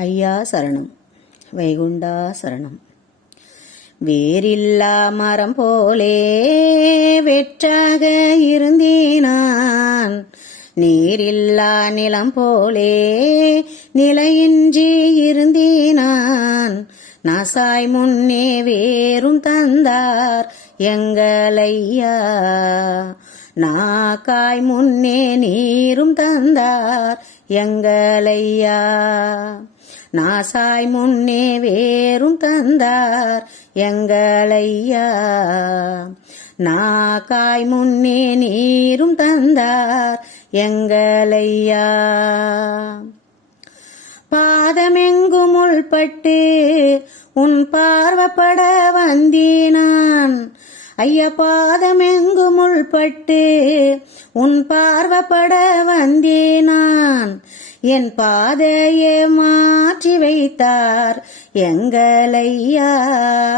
ஐயா சரணம் வைகுண்டா சரணம் வேறில்லா மரம் போலே வெற்றாக இருந்தேனான். நீரில்லா நிலம் போலே நிலையின்றி இருந்தேனான். நாசாய் முன்னே வேறும் தந்தார் எங்களையா. நாக்காய் முன்னே நீரும் தந்தார் எங்களையா. நாசாய் முன்னே வேறும் தந்தார் எங்களையா. நாக்காய் முன்னே நீரும் தந்தார் எங்களையா. பாதமெங்கும் உள்பட்டு உன் பார்வப்பட வந்தீனான். ஐயா பாதமெங்கும் உள்பட்டு உன் பார்வப்பட வந்தேனான் என் பாதையை மாற்றி வைத்தார் எங்களையா?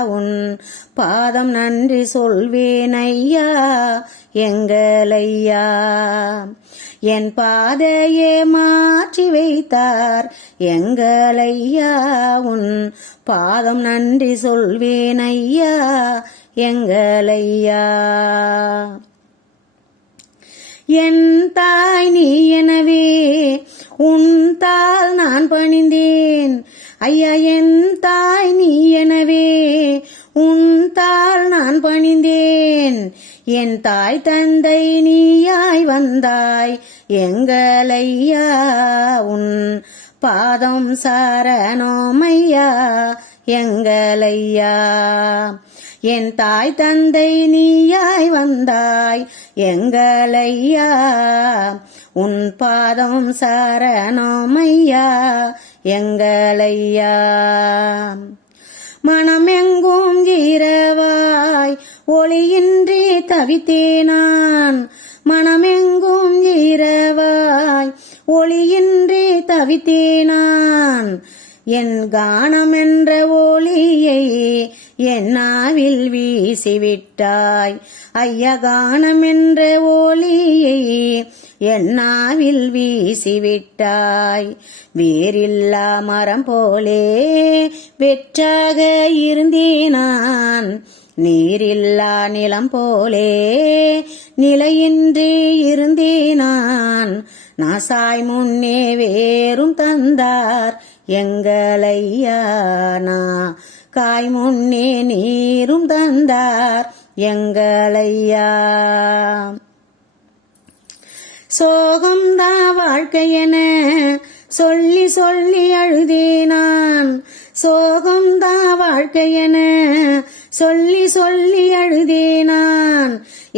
உன் பாதம் நன்றி சொல்வேன் ஐயா எங்களையா? என் பாதையை மாற்றி வைத்தார் எங்களையா? உன் பாதம் நன்றி சொல்வேன் ஐயா எங்களையா? என் தாய் நீ எனவே உன் தாள் நான் பணிந்தேன். ஐயா என் தாய் நீ எனவே உன் தாள் நான் பணிந்தேன். என் தாய் தந்தை நீயாய் வந்தாய். எங்களையா? உன் பாதம் சாரணோமையா எங்களையா? என் தாய் தந்தை நீயாய் வந்தாய். எங்களையா? உன் பாதம் சரணமையா? எங்களையா? மனமெங்கும் ஈரவாய் ஒளியின்றி தவித்தேனான் மனமெங்கும் ஈரவாய் ஒளியின்றி தவித்தேனான் என் கானமென்ற ஒளியை என்னாவில் வீசிவிட்டாய். ஐயா கானமென்ற ஒளியை என்னாவில் வீசிவிட்டாய். வேரில்லா மரம் போலே வெற்றாக இருந்தேனான். நீரில்லா நிலம் போலே நிலையின்றி இருந்தேன். நாசாய் முன்னே வேறும் தந்தார். எங்களையானா? காய் முன்னே நீரும் தந்தார். எங்களையா? சோகம்தா வாழ்க்கையென சொல்லி சொல்லி அழுதேனான் சோகம்தா வாழ்க்கையென சொல்லி சொல்லி அழுதேனான்.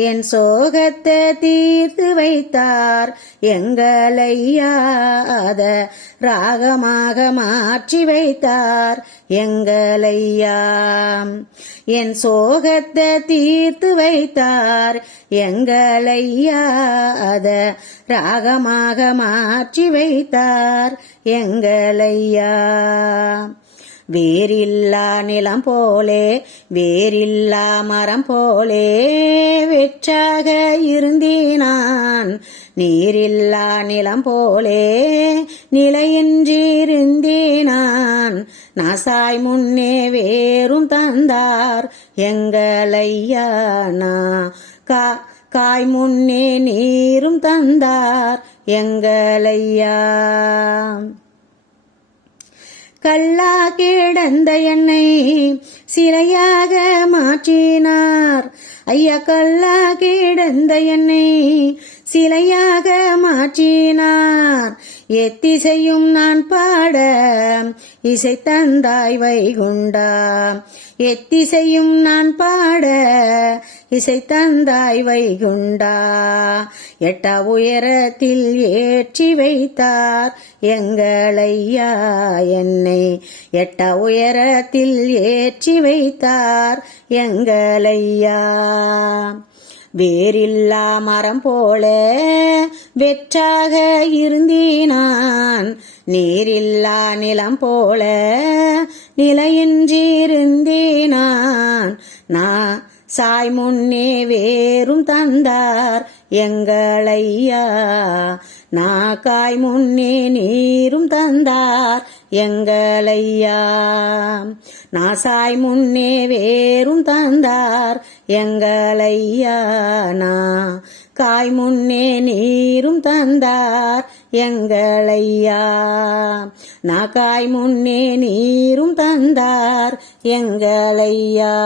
என் சோகத்தை தீர்த்து வைத்தார் எங்களையா ராகமாக மாற்றி வைத்தார் எங்களையா என் சோகத்தை தீர்த்து வைத்தார் எங்களையா ராகமாக மாற்றி வைத்தார் எங்களையா வேரில்லா நிலம் போலே வேரில்லா மரம் போலே வெற்றாக இருந்தினான். நீரில்லா நிலம் போலே நிலையின்றிருந்தினான். நாசாய் முன்னே வேறும் தந்தார் எங்களையா கா காய் முன்னே நீரும் தந்தார் எங்களையா. கல்லா கிடந்த என்னை சிலையாக மாற்றினார். ஐயா கல்லா கிடந்த என்னை சிலையாக மாற்றினார். எத்திசையும் நான் பாட இசை தந்தாய் வைகுண்டா. எத்திசையும் நான் பாட இசை தந்தாய் வைகுண்டா. எட்டா உயரத்தில் ஏற்றி வைத்தார் எங்களையா என்னை. எட்டா உயரத்தில் ஏற்றி வைத்தார் எங்களையா. வேரில்லா மரம் போல வெற்றாக இருந்தீனான். நீரில்லா நிலம் போல நிலையின்றிருந்தீனான். நான் சாய் முன்னே வேறும் தந்தார் எங்களையா. நாக்காய் முன்னே நீரும் தந்தார் எங்களையா. நாசாய் முன்னே வேறும் தந்தார் எங்களையா. நா காய் முன்னே நீரும் தந்தார் எங்களையா. நாக்காய் முன்னே நீரும் தந்தார் எங்களையா.